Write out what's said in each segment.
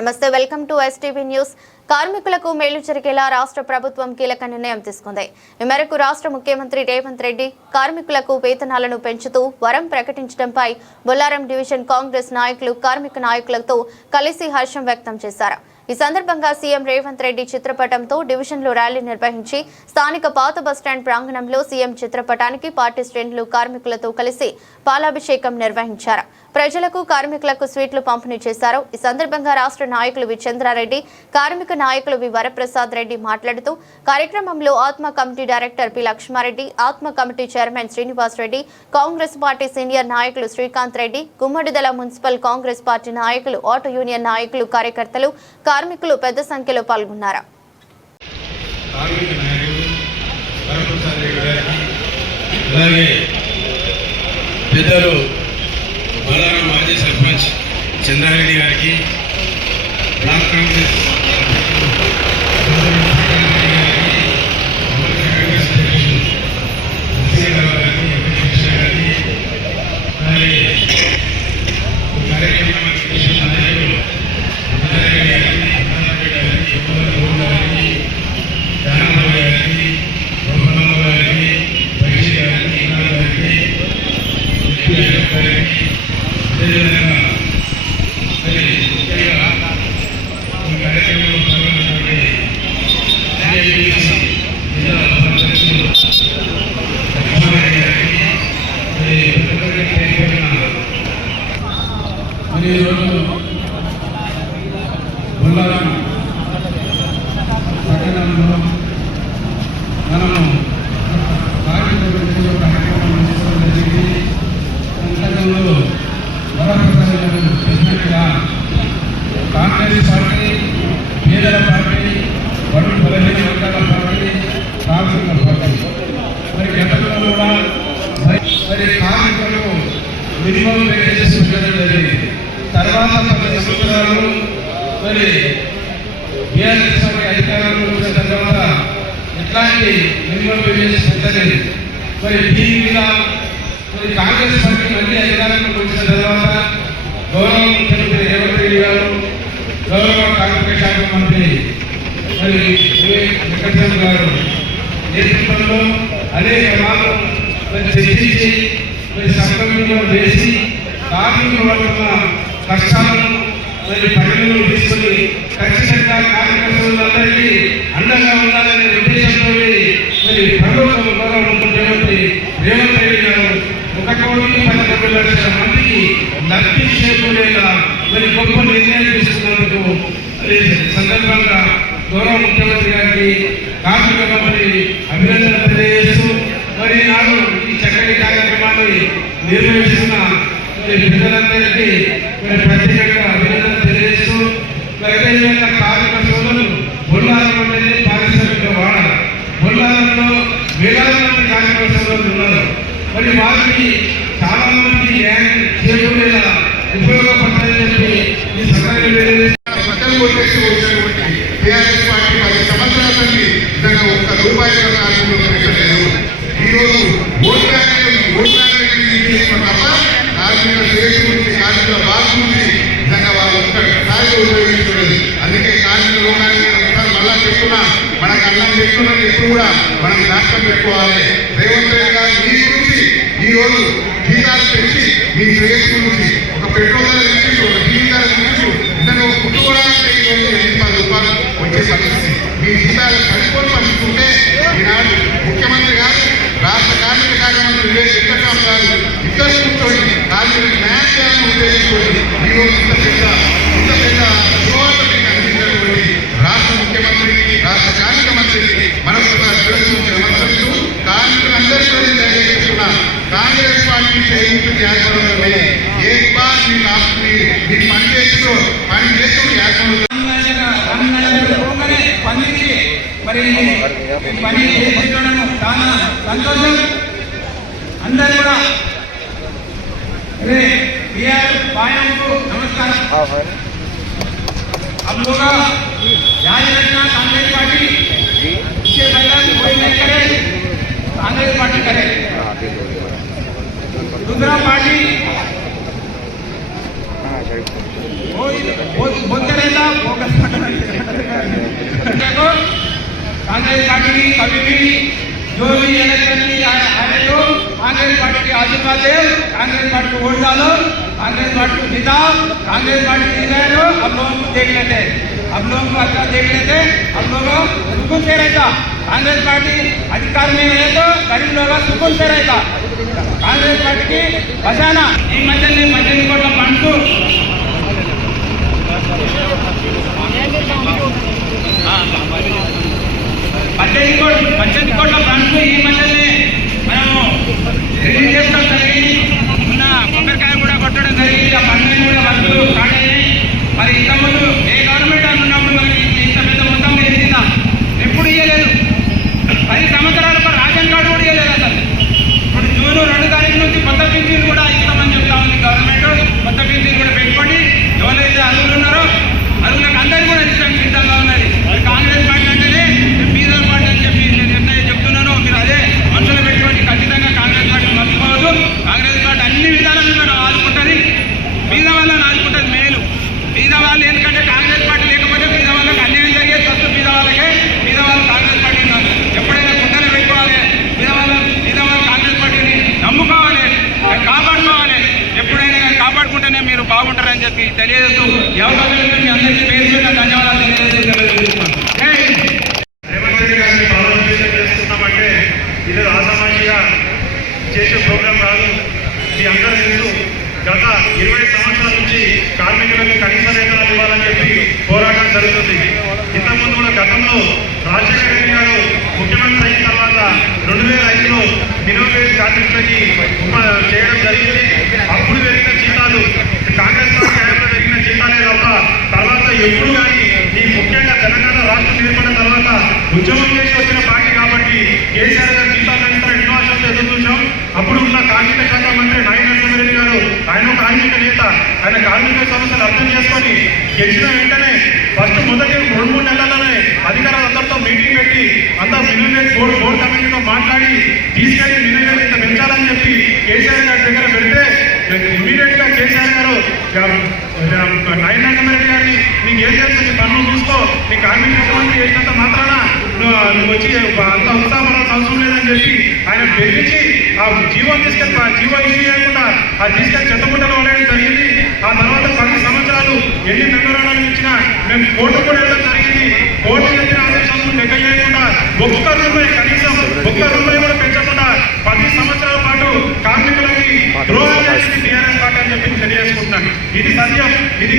నమస్తే, welcome to STV news. కార్మికులకు మేలు జరిగేలా రాష్ట్ర ప్రభుత్వం కీలక నిర్ణయం తీసుకుంది. ఈ మేరకు రాష్ట్ర ముఖ్యమంత్రి రేవంత్ రెడ్డి కార్మికులకు వేతనాలను పెంచుతూ వరం ప్రకటించడంపై బొల్లారం డివిజన్ కాంగ్రెస్ నాయకులు కార్మిక నాయకులతో కలిసి హర్షం వ్యక్తం చేశారు. ఈ సందర్భంగా సీఎం రేవంత్ రెడ్డి చిత్రపటంతో డివిజన్లో ర్యాలీ నిర్వహించి స్థానిక పాత బస్టాండ్ ప్రాంగణంలో సీఎం చిత్రపటానికి పార్టీ శ్రేణులు కార్మికులతో కలిసి పాలాభిషేకం నిర్వహించారు. ప్రజలకు కార్మికులకు స్వీట్లు పంపిణీ చేశారు. ఈ సందర్భంగా రాష్ట్ర నాయకులు వి చంద్రారెడ్డి, కార్మిక నాయకులు వి వరప్రసాద్ రెడ్డి మాట్లాడుతూ కార్యక్రమంలో ఆత్మ కమిటీ డైరెక్టర్ పి లక్ష్మారెడ్డి, ఆత్మ committee chairman Srinivas Reddy, Congress party senior నాయకులు శ్రీకాంత్ రెడ్డి, గుమ్మడిదల మున్సిపల్ కాంగ్రెస్ పార్టీ నాయకులు, ఆటో యూనియన్ నాయకులు, కార్యకర్తలు, కార్మికులు పెద్ద సంఖ్యలో పాల్గొన్నారు. బొల్లారం మాజీ సర్పంచ్ చంద్రారెడ్డి గారికి, బ్లాక్ కాంగ్రెస్ బొల్లారం పట్టణంలో మనము కార్మికుల గురించి ఒక కార్యక్రమం చేసుకోవడం జరిగింది. అంతకంలో వరప్రసాద్ చెప్పినట్టుగా కాంగ్రెస్ పార్టీ, పేదల పార్టీ, బడుగు బలహీన వర్గాల పార్టీ, కార్మికుల పార్టీ మరి గతంలో కూడా మరి కార్మికులకు మినిమం వేజెస్ పెట్టడం జరిగింది. తర్వాత 10 సంవత్సరాలు మరి బీఆర్ఎస్ పార్టీ అధికారంలో వచ్చిన తర్వాత ఎట్లాంటి మినిమం వేజెస్ పెట్టలేదు. మరి దీని మీద మరి కాంగ్రెస్ పార్టీ మళ్ళీ అధికారంలోకి వచ్చిన తర్వాత గౌరవ ముఖ్యమంత్రి రేవంత్ రెడ్డి గారు, గౌరవ కార్మిక శాఖ మంత్రి మరి వెంకటేశ్వర గారు నేతృత్వంలో అనేక మార్లు మరి చర్చించి మరి సంఘంలో వేసి కార్మికుల వల్ల కష్టాలను మరి పరిగణలో తీసుకొని ఖచ్చితంగా కార్మిక సోదరులందరికీ అండగా ఉండాలనే ఉద్దేశంతో మరి ప్రభుత్వం గౌరవ ముఖ్యమంత్రి రేవంత్ రెడ్డి గారు 1,11,00,000 మందికి లబ్ధి చేకూరేలా మరి గొప్ప నిర్ణయం తీసుకున్నందుకు సందర్భంగా గౌరవ ముఖ్యమంత్రి గారికి, కార్మిక మంత్రి అభినందనలు తెలియజేస్తూ మరి నాడు ఈ చక్కటి కార్యక్రమాన్ని నిర్వహిస్తున్న మరి ప్రజలందరికీ మరి ప్రత్యేకంగా అభినందనలు తెలియజేస్తూ మరి అదేవిధంగా కార్మిక సోదరులు బొల్లారం అనేది పారిశ్రామిక వాడ, బొల్లారంలో వేలాది మంది కార్మిక సోదరులు ఉన్నారు. మరి వారికి చాలా మంది చేకూరేలా ఉపయోగపడతాయని చెప్పి ఈ సందర్భంగా టీఆర్ఎస్ పార్టీ 10 సంవత్సరాల నుండి నిజంగా ₹1 పెట్టలేదు. ఈరోజు ఓట్ బ్యాంక్ తప్ప కార్మిక శ్రేణి గురించి, కార్మికుల బాధ గురించి నిజంగా వాళ్ళు ఒక్కసారి ఉపయోగించుకోలేదు. అందుకే కార్మిక రుణాన్ని మళ్ళా చెప్తున్నా, మనకు అన్నం చెప్తున్నది ఎప్పుడు కూడా మనం రాష్ట్రం పెట్టుకోవాలి. రేవంత్ రెడ్డి గారు మీ గురించి ఈరోజు జీతాలు పెంచి మీ శ్రేయస్ గురించి ఒక పెట్రోల్ ధర ఇచ్చిండు, ఒక డీజిల్ ధర ఇచ్చిండు, నిజంగా కుట్టుకోవడానికి ఈరోజు ₹10 వచ్చే పరిస్థితి. మీ జీతాలు సరిపోని పరిస్థితి ఉంటే ఈనాడు ముఖ్యమంత్రి గారు, రాష్ట్ర కార్మిక శాఖ మంత్రి వెంకటరామ్ గారు ఇద్దరు కూర్చొని కార్మికులకు న్యాయం చేయాలని ఉద్దేశించుకొని ఈరోజు ఇంత పెద్ద శుభవార్త మీకు అందించినటువంటి రాష్ట్ర ముఖ్యమంత్రికి, రాష్ట్ర కార్మిక మంత్రికి మనస్ఫూర్తిగా నమస్కరిస్తూ కార్మికులందరికీ తెలియజేస్తున్న కాంగ్రెస్ పార్టీ చేయించు యాత్రలో ఏక్ బార్ మీరు పని చేస్తూ యాత్రలో మరి పని చేయించడం చాలా సంతోషం. అందరూ కూడా नमस्कार। अब लोग याद रखना, कांग्रेस पार्टी इससे पहले कोई नहीं करे, कांग्रेस पार्टी करे। दूसरा पार्टी बोलते रहता जो भी इलेक्शन में आए तो कांग्रेस पार्टी के आशीर्वाद दे, कांग्रेस पार्टी को वोट डालो, कांग्रेस पार्टी को जिताओ। कांग्रेस पार्टी जीत गए तो अब लोगों को देख लेते, अब लोगों को अच्छा देख लेते, अब लोगों सुकून से रहता। कांग्रेस पार्टी अधिकार में रहे तो गरीब लोग सुकून से रहता। कांग्रेस पार्टी की बचाना ఈ మధ్యనే 18 కోట్ల ఫండ్స్ ఈ మధ్యనే మనము రిలీజ్ చేస్తాం జరిగింది. మొన్న కొబ్బరికాయ కూడా కొట్టడం జరిగింది. ఆ ఫండ్స్ కూడా వసూలు కాలేదు. మరి ఇంతకుముందు ఏ గవర్నమెంట్ అనున్నప్పుడు మనకి ఇంత పెద్ద మొత్తం తెలిసిందా? ఎప్పుడు ఇవ్వలేదు. 10 సంవత్సరాల రేషన్ కార్డు కూడా ఇవ్వలేదు అసలు. ఇప్పుడు జూన్ 2 తారీఖు నుంచి కొత్త పింఛన్ కూడా ఇస్తామని చెప్తా ఉంది గవర్నమెంట్. కొత్త పింఛన్ కూడా పెట్టుకోండి. ఎవరైతే అర్హులు ఉన్నారో అర్హులకు అందరికీ కూడా ఇష్టం సిద్ధంగా ఉన్నది. కాంగ్రెస్ పార్టీ అంటేనే బీజేపీ పార్టీ అని చెప్పి నేను ఎట్లయితే చెప్తున్నానో మీరు అదే మనసులో పెట్టుకోండి. ఖచ్చితంగా కాంగ్రెస్ పార్టీ మర్చిపోవద్దు. కాంగ్రెస్ పార్టీ అన్ని విధాలుగా ఆదుకుంటుంది, బీద వాళ్ళని ఆదుకుంటుంది. మేలు బీద వాళ్ళు ఎందుకంటే కాంగ్రెస్ పార్టీ లేకపోతే బీద వాళ్ళకి అన్యాయం జరిగేది. ఫస్ట్ బీద వాళ్ళకే, బీద వాళ్ళు కాంగ్రెస్ పార్టీ ఎప్పుడైనా గుండెలు పెట్టుకోవాలి. బీద వాళ్ళు కాంగ్రెస్ పార్టీని నమ్ముకోవాలి, కాపాడుకోవాలి. ఎప్పుడైనా కానీ కాపాడుకుంటేనే మీరు బాగుంటారని చెప్పి తెలియజేస్తూ ఈ అవకాశం మీ అందరికీ పేరు మీద ధన్యవాదాలు తెలియజేస్తున్నాను. రేవంత్ రెడ్డి గారిని భావోద్వేషం చేస్తున్నామంటే ఇది అసామాజిక చేసే ప్రోగ్రాం కాదు. మీ అందరూ తెలుసు, గత 20 సంవత్సరాల నుంచి కార్మికులకు కనీస వేతనాలు ఇవ్వాలని చెప్పి పోరాటం జరుగుతుంది. ఇంతకుముందు కూడా గతంలో రాజశేఖర రెడ్డి గారు ముఖ్యమంత్రి అయిన తర్వాత 2005లో మినిమం వేజ్ కార్మికులకి చేయడం జరిగింది. అప్పుడు పెరిగిన జీతాలు కాంగ్రెస్ పార్టీ హయాంలో పెరిగిన జీతాలే తప్ప తర్వాత ఎప్పుడు కానీ ఈ ముఖ్యంగా తెలంగాణ రాష్ట్రం ఏర్పడిన తర్వాత ఉద్యమం చేసి వచ్చిన పార్టీ కాబట్టి కేసీఆర్ గారు జీతాలు పెంచుతారు ఎన్నో ఆశలు ఎదురు చూసాం. అప్పుడు ఉన్న కార్మిక శాఖ మంత్రి నాయన నరసింహారెడ్డి గారు, ఆయన కార్మిక నేత, ఆయన కార్మిక సమస్యలు అర్థం చేసుకొని గెలిచిన వెంటనే ఫస్ట్ మొదటి 2-3 నెలల్లోనే అధికారులందరితో మీటింగ్ పెట్టి అంతా మినిమం వేజ్ బోర్డు కమిటీతో మాట్లాడి తీసుకెళ్లి మినిమం వేజ్ ఇంత పెంచాలని చెప్పి కేసీఆర్ గారి దగ్గర పెడితే ఇమీడియట్ గా కేసీఆర్ గారు నాయన నరసింహారెడ్డి గారిని నీకు ఏం తెలుసు, నీ పనులు చూసుకో, నీ కార్మిక ముఖ్యమంత్రి చేసినంత మాత్రాన నువ్వు వచ్చి అంత ఉత్సాహపడాల్సిన అవసరం లేదని చెప్పి ఆయన బెదిరించి ఆ జీవో తీసుకెళ్ళి జీవో ఇష్యూ చేయకుండా ఆ తీసుకెళ్ళి చెత్తబుట్టలో ఉండడం జరిగింది. ఆ తర్వాత 10 సంవత్సరాలు ఎన్ని మెమోరాండాలు ఇచ్చినా మేము కోర్టు కూడా వెళ్ళడం జరిగింది. కోర్టు చెప్పిన ఆదేశాలను లెక్క చేయకుండా ఒక్క రూపాయి, కనీసం ఒక్క రూపాయి కూడా పెంచకుండా 10 సంవత్సరాల పాటు కార్మికులకి ద్రోహం చేసింది టీఆర్ఎస్ పార్టీ అని చెప్పి తెలియజేసుకుంటున్నాను. ఇది సత్యం. ఇది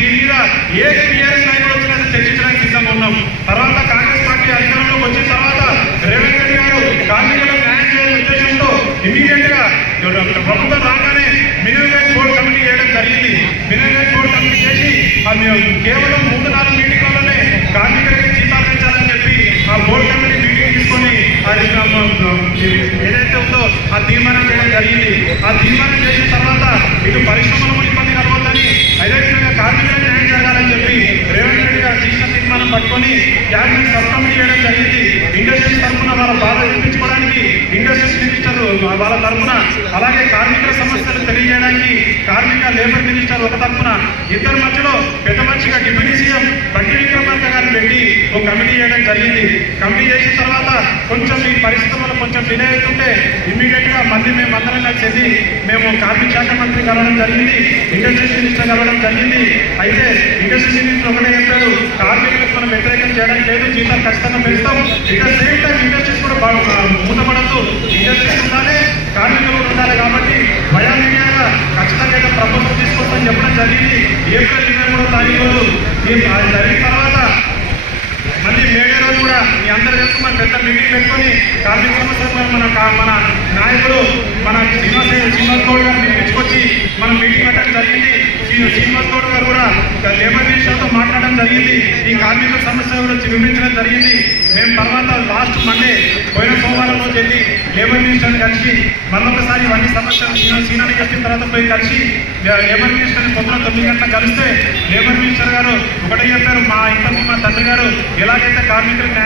దీని మీద ఏ టీఆర్ఎస్ నాయకుడు వచ్చినా చర్చించడానికి సిద్ధంగా ఉన్నాం. తర్వాత కాంగ్రెస్ పార్టీ అధికారంలోకి వచ్చిన తర్వాత రేవంత్ రెడ్డి గారు కార్మికులకు న్యాయం చేయాలనే ఉద్దేశంతో ఇమీడియట్ గా ప్రభుత్వం రాగానే మినిమం వేజ్ బోర్డు కమిటీ చేయడం జరిగింది. మినిమం వేజ్ బోర్డు కమిటీ చేసి కేవలం 3-4 మీటింగ్లలోనే కార్మికులకి జీతాలు పెంచాలని చెప్పి ఆ బోర్డు కమిటీ మీటింగ్ తీసుకొని అది ఏదైతే ఉందో ఆ తీర్మానం చేయడం జరిగింది. ఆ తీర్మానం చేసిన తర్వాత ఇటు పరిశ్రమలకు ఇబ్బంది కలవద్దని, అదేవిధంగా కార్మికులకు న్యాయం జరగాలని చెప్పి రేవంత్ రెడ్డి గారు చేసిన తీర్మానం పట్టుకొని క్యాబినెట్ సబ్ కమిటీ చేయడం జరిగింది. ఇండస్ట్రీస్ తరఫున వాళ్ళ బాధ వినిపించుకోవడానికి ఇండస్ట్రీస్ మినిస్టర్ వాళ్ళ తరఫున, అలాగే కార్మికుల సమస్యలు తెలియజేయడానికి కార్మిక లేబర్ మినిస్టర్ ఒక తరఫున, ఇద్దరి మధ్యలో పెద్ద మనిషిగా డిప్యూటీ సీఎం బండి విక్రమార్క గారిని పెట్టి ఒక కమిటీ చేయడం జరిగింది. కమిటీ చేసిన తర్వాత కొంచెం ఈ పరిస్థితుల్లో కొంచెం డిలే అవుతుంటే ఇమీడియట్ గా మళ్ళీ మేము అందరం కలిసి మేము కార్మిక శాఖ మంత్రి కలవడం జరిగింది, ఇండస్ట్రీస్ మినిస్టర్ కలవడం జరిగింది. అయితే ఇండస్ట్రీస్ మినిస్టర్ ఒకటే చెప్పారు, కార్మికులకు మనం వ్యతిరేకం చేయడానికి లేదు, జీతాలు ఖచ్చితంగా పెంచుతాం. ఇక సేమ్ టైం ఇండస్ట్రీస్ కూడా మూతపడద్దు, ఇండస్ట్రీస్ ఉండాలి, కార్మికులు ఉండాలి. కాబట్టి భయానీయంగా ఖచ్చితంగా అయితే ప్రపోజల్ తీసుకొస్తామని చెప్పడం జరిగింది. ఏప్రిల్ 23వ తారీఖు జరిగిన తర్వాత మళ్ళీ మేడే రోజు కూడా మీ అందరూ తెలుసు, మన పెద్ద మీటింగ్ పెట్టుకొని కార్మిక సమస్యలు మన నాయకుడు మన శ్రీనివాస్ గౌడ్ గారిని పిలిపించుకొచ్చి మనం మీటింగ్ పెట్టడం జరిగింది. శ్రీనివాస్ గౌడ్ గారు కూడా లేబర్ మినిస్టర్తో మాట్లాడడం జరిగింది. ఈ కార్మికుల సమస్యలు కూడా వివరించడం జరిగింది. మేము తర్వాత లాస్ట్ మండే పోయిన సోమవారం రోజు వెళ్ళి లేబర్ మినిస్టర్ని కలిసి మరొకసారి ఇవన్నీ సమస్యలు సీనాన్ని చెప్పిన తర్వాత పోయి కలిసి లేబర్ మినిస్టర్ని పొద్దున 9 గంటలకు కలిస్తే లేబర్ మినిస్టర్ గారు ఒకటే చెప్పారు, మా ఇంతకు మా తండ్రి గారు ఎలాగైతే కార్మికులకు